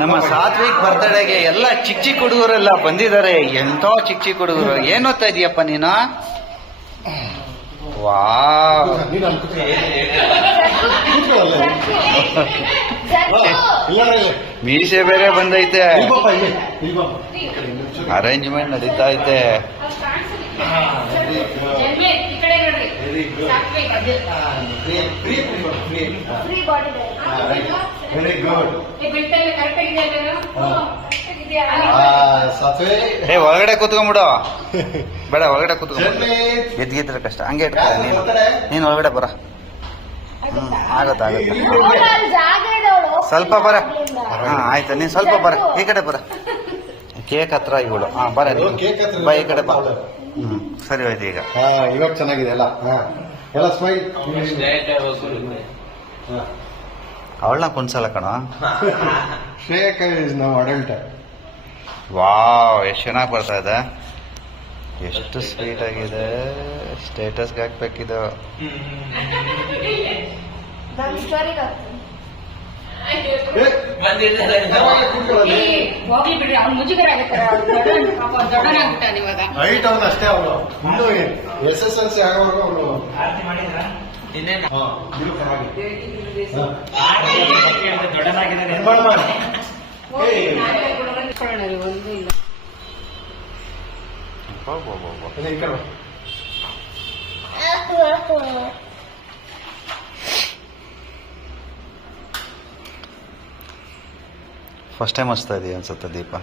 ನಮ್ಮ ಸಾತ್ವಿಕ್ ಬರ್ತಡೆಗೆ ಎಲ್ಲ ಚಿಕ್ಕ ಚಿಕ್ಕ ಹುಡುಗರೆಲ್ಲ ಬಂದಿದ್ದಾರೆ. ಎಂತೋ ಚಿಕ್ಕ ಚಿಕ್ಕ ಹುಡುಗರು. ಏನ್ ಓದ್ತಾ ಇದೀಯಪ್ಪ ನೀನು? ವಾವ್, ಮೀಸೆ ಬೇರೆ ಬಂದೈತೆ. ಅರೇಂಜ್ಮೆಂಟ್ ನಡೀತಾ ಐತೆ. ಒಳಗಡೆ ಕೂತ್ಕೊಂಡ್ಬಿಡು. ಬೇಡ, ಒಳಗಡೆ ಕೂತ್ಕೊಂಡ್ಬಿಡು. ಎದ್ಗಿದ್ರೆ ಕಷ್ಟ. ಹಂಗೆ ಇಟ್ಕೊಳ್ಳಿ ನೀನು ಒಳಗಡೆ ಬರ. ಆಗತ್ತೆ. ಸ್ವಲ್ಪ ಬರ. ಆಯ್ತಾ, ನೀನ್ ಸ್ವಲ್ಪ ಬರ. ಈ ಕಡೆ ಬರ. ಕೇಕ್ ಹತ್ರ ಇವಳು. ಬರ, ಬಾ ಈ ಕಡೆ ಬಾ. ಸರಿ ಹೋಯ್ತು. ಈಗ ಇವಾಗ ಚೆನ್ನಾಗಿದೆ ಎಲ್ಲ. ಎಲ್ಲ ಸ್ಮೈಲ್. ಅವಳನ್ನ ಕುಣ್ಸಲ್ಲ ಕಣ. ಶ್ರೇಯಕ ಇಸ್ ನೌ ಅಡಲ್ಟ್. ವಾವ್, ಎಷ್ಟು ಚೆನ್ನಾಗಿ ಬರ್ತಾ ಇದೆ. ಎಷ್ಟು ಸ್ವೀಟ್ ಆಗಿದೆ. ಸ್ಟೇಟಸ್ಗೆ ಹಾಕ್ಬೇಕಿದು. ಹೈಟ್ ಅವನು ಅಷ್ಟೇ. ಅವನು ಇನ್ನು SSLC ಆಗೋವರೆಗೂ ಅವನು ಫಸ್ಟ್ ಟೈಮ್ ಹಚ್ತಾ ಇದೀಯ ಅನ್ಸುತ್ತೆ ದೀಪ.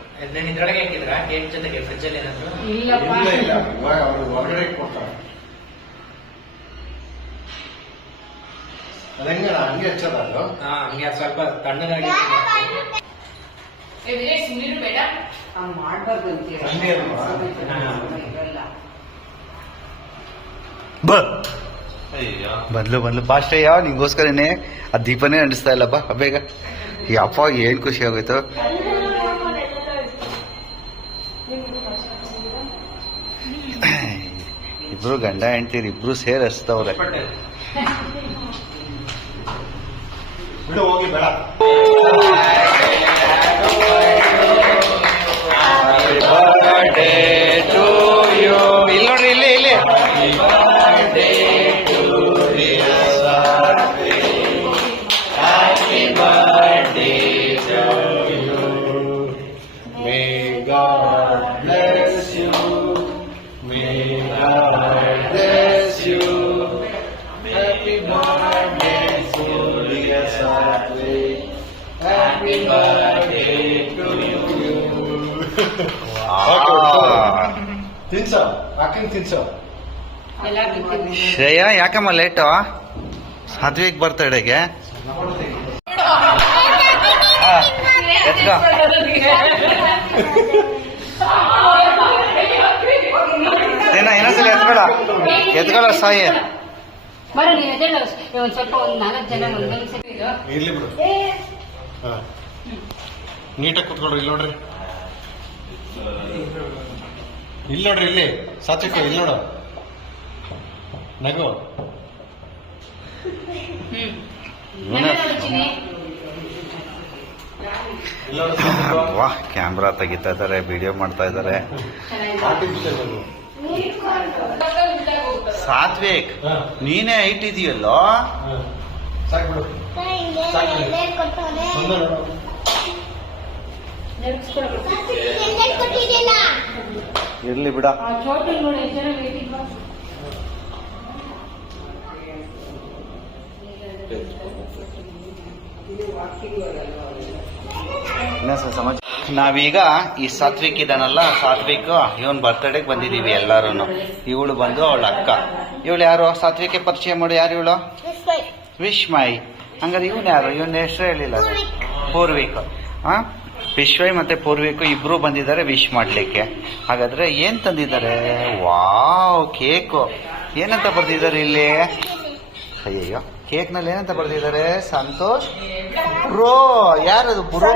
ಹೊರಗಡೆ ಕೊಡ್ತಾರೆ. ಹಂಗೆ ಹಚ್ಚದ ಹಂಗೆ ಸ್ವಲ್ಪ ತಣ್ಣಗಾಗಿ ಬಂದ್ಲು ಫಾಸ್ಟ್. ಯಾವ ನಿಂಗೋಸ್ಕರನೇ ಆ ದೀಪನೇ ಅಂಡಿಸ್ತಾ ಇಲ್ಲ. ಬಾ ಬೇಗ. ಯಪ್ಪ, ಏನ್ ಖುಷಿ ಆಗೋಯ್ತು. ಇಬ್ರು ಗಂಡ ಹೆಂಡ್ತೀರಿ ಇಬ್ರು ಸೇರಿ ಹಚ್ತವ್ರೆ. ಹೋಗಿ ಬೇಡ. ಇಲ್ಲಿ ನೋಡ್ರಿ, ಇಲ್ಲಿ ತಿನ್ಸ ಅಕ್ಕಂಗೆ ತಿನ್ಸ. ಶ್ರೇಯಾ, ಯಾಕಮ್ಮ ಲೇಟು? ಸಾತ್ವಿಕ್ ಬರ್ತಡೆಗೆ ಏನಸಲ ಎತ್ಕೊಳ್ಳ ಸಾಯಿ. ಇರ್ಲಿ ಬಿಡು. ನೀಟಾಗಿ ಕುತ್ಕೊಳ್ರಿ. ಇಲ್ಲಿ ನೋಡ್ರಿ, ಇಲ್ಲಿ ಸಾತ್ವಿಕ ಇಲ್ಲಿ ನೋಡು. ನಗು. ವಾಹ್, ಕ್ಯಾಮ್ರಾ ತೆಗಿತಾ ಇದಾರೆ, ವಿಡಿಯೋ ಮಾಡ್ತಾ ಇದಾರೆ. ಸಾತ್ವಿಕ್, ನೀನೇ ಹೈಟ್ ಇದೆಯಲ್ಲೋ. ಇರ್ಲಿ ಬಿಡ. ನಾವೀಗ ಈ ಸಾತ್ವಿಕ್ ಇದಾನಲ್ಲ, ಸಾತ್ವಿಕ್ ಇವನ್ ಬರ್ತಡೆಗೆ ಬಂದಿದೀವಿ ಎಲ್ಲಾರು. ಇವಳು ಬಂದು ಅವಳ ಅಕ್ಕ. ಇವಳು ಯಾರು? ಸಾತ್ವಿಕ್ ಪರಿಚಯ ಮಾಡಿ. ಯಾರು ಇವಳು? ವಿಶ್ಮಯ್. ಹಂಗಾರೆ ಇವನ್ ಯಾರು? ಇವನ್ ಹೆಸರು ಹೇಳಿಲ್ಲ. ಪೂರ್ವಿಕ್. ವಿಶ್ವಯ್ ಮತ್ತೆ ಪೂರ್ವಿಕ್ ಇಬ್ರು ಬಂದಿದ್ದಾರೆ ವಿಶ್ ಮಾಡ್ಲಿಕ್ಕೆ. ಹಾಗಾದ್ರೆ ಏನ್ ತಂದಿದ್ದಾರೆ? Wow, cake. ಏನಂತ ಬರ್ದಿದ್ದಾರೆ ಇಲ್ಲಿ? ಅಯ್ಯಯ್ಯೋ, ಕೇಕ್ ನಲ್ಲಿ ಏನಂತ ಬರ್ದಿದ್ದಾರೆ? ಸಂತೋಷ್ ಬ್ರೋ. ಯಾರದು ಬ್ರೋ?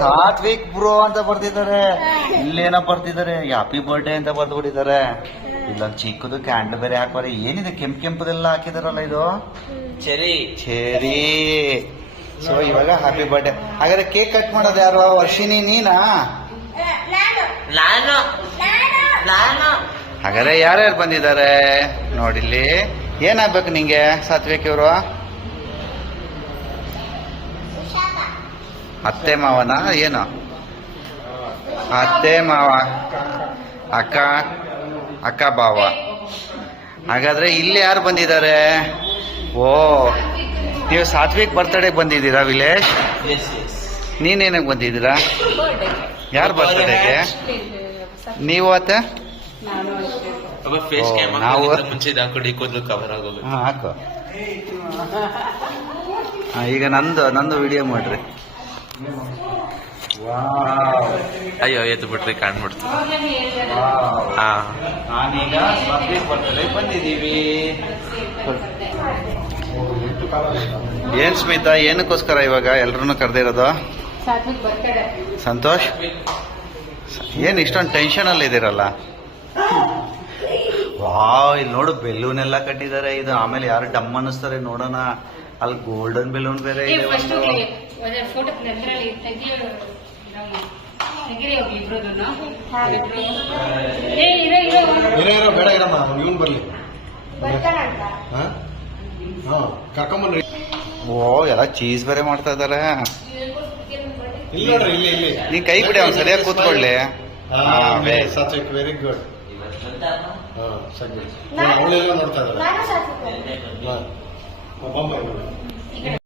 ಸಾತ್ವಿಕ್ ಬ್ರೋ ಅಂತ ಬರ್ದಿದ್ದಾರೆ. ಇಲ್ಲೇನ ಬರ್ದಿದ್ದಾರೆ? ಹ್ಯಾಪಿ ಬರ್ಡೇ ಅಂತ ಬರ್ದ್ಬಿಟ್ಟಿದ್ದಾರೆ. ಇಲ್ಲೊಂದು ಚಿಕ್ಕದು ಕ್ಯಾಂಡಲ್ ಬೇರೆ ಹಾಕೋರೆ. ಏನಿದೆ ಕೆಂಪದೆಲ್ಲ ಹಾಕಿದಾರಲ್ಲ ಇದು? ಚೆರಿ. ಸೊ ಇವಾಗ ಹ್ಯಾಪಿ ಬರ್ಡೇ. ಹಾಗಾದ್ರೆ ಕೇಕ್ ಕಟ್ ಮಾಡೋದು ಯಾರು? ವರ್ಷಿನಿ ನೀನಾ? ಹಾಗಾದ್ರೆ ಯಾರ್ಯಾರು ಬಂದಿದ್ದಾರೆ ನೋಡಿಲ್ಲಿ. ಏನಾಗ್ಬೇಕು ನಿಂಗೆ ಸಾತ್ವಿಕ್ ಇವರು? ಅತ್ತೆ ಮಾವನ ಏನು? ಅತ್ತೆ ಮಾವ, ಅಕ್ಕ, ಅಕ್ಕ ಬಾವ. ಹಾಗಾದ್ರೆ ಇಲ್ಲಿ ಯಾರು ಬಂದಿದ್ದಾರೆ? ಓ, ನೀವು ಸಾತ್ವಿಕ್ ಬರ್ತಡೇಗೆ ಬಂದಿದ್ದೀರಾ ವಿಲೇಶ್? ನೀನೇನಕ್ಕೆ ಬಂದಿದ್ದೀರಾ? ಯಾರ ಬರ್ತಡೇಗೆ? ನೀವು ಅತ್ತೆ? ಫೇಸ್ ಕ್ಯಾಮ್ ನಾವು ಮುಂಚೆ ಹಾಕೊಂಡು ಕೂದಲು ಕವರ್ ಆಗೋದು. ಹಾಕು. ಈಗ ನಂದು ವಿಡಿಯೋ ಮಾಡ್ರಿ. ಅಯ್ಯೋ ಎದ್ದು ಬಿಟ್ರಿ ಕಾಣ್ಬಿಡ್ತು. ನಾನೀಗ ಸಾತ್ವಿಕ್ ಬರ್ತಡೇ ಬಂದಿದ್ದೀವಿ. ಏನ್ ಸ್ಮಿತಾ, ಏನಕ್ಕೋಸ್ಕರ ಇವಾಗ ಎಲ್ರನ್ನೂ ಕರೆದಿರೋದು? ಸಂತೋಷ್, ಏನ್ ಇಷ್ಟೊಂದು ಟೆನ್ಷನ್ ಅಲ್ಲಿ ಇದ್ದೀರಲ್ಲ? ವಾವ್, ಇಲ್ಲಿ ನೋಡು ಬೆಲೂನ್ ಎಲ್ಲ ಕಟ್ಟಿದ್ದಾರೆ. ಇದು ಆಮೇಲೆ ಯಾರು ಡಮ್ ಅನ್ನಿಸ್ತಾರೆ ನೋಡೋಣ. ಅಲ್ಲಿ ಗೋಲ್ಡನ್ ಬೆಲೂನ್ ಬೇರೆ ಇದೆ. ಇರೋ ಬೇಡ ಇರಮ್ಮ, ಇವನ್ ಬರ್ಲಿ. ಕರ್ಕೊಂಬನ್ರಿ. ಓ, ಎಲ್ಲ ಚೀಸ್ ಬೇರೆ ಮಾಡ್ತಾ ಇದಾರೆ. ಇಲ್ಲಿ ನೋಡ್ರಿ, ಇಲ್ಲಿ ನೀ ಕೈ ಬಿಡಿ, ಅವ್ನು ಸರಿಯಾಗಿ ಕೂತ್ಕೊಳ್ಳಿ. Satwik very good. ಅವಳೆಲ್ಲ ನೋಡ್ತಾ ಇದ್ದಾರೆ.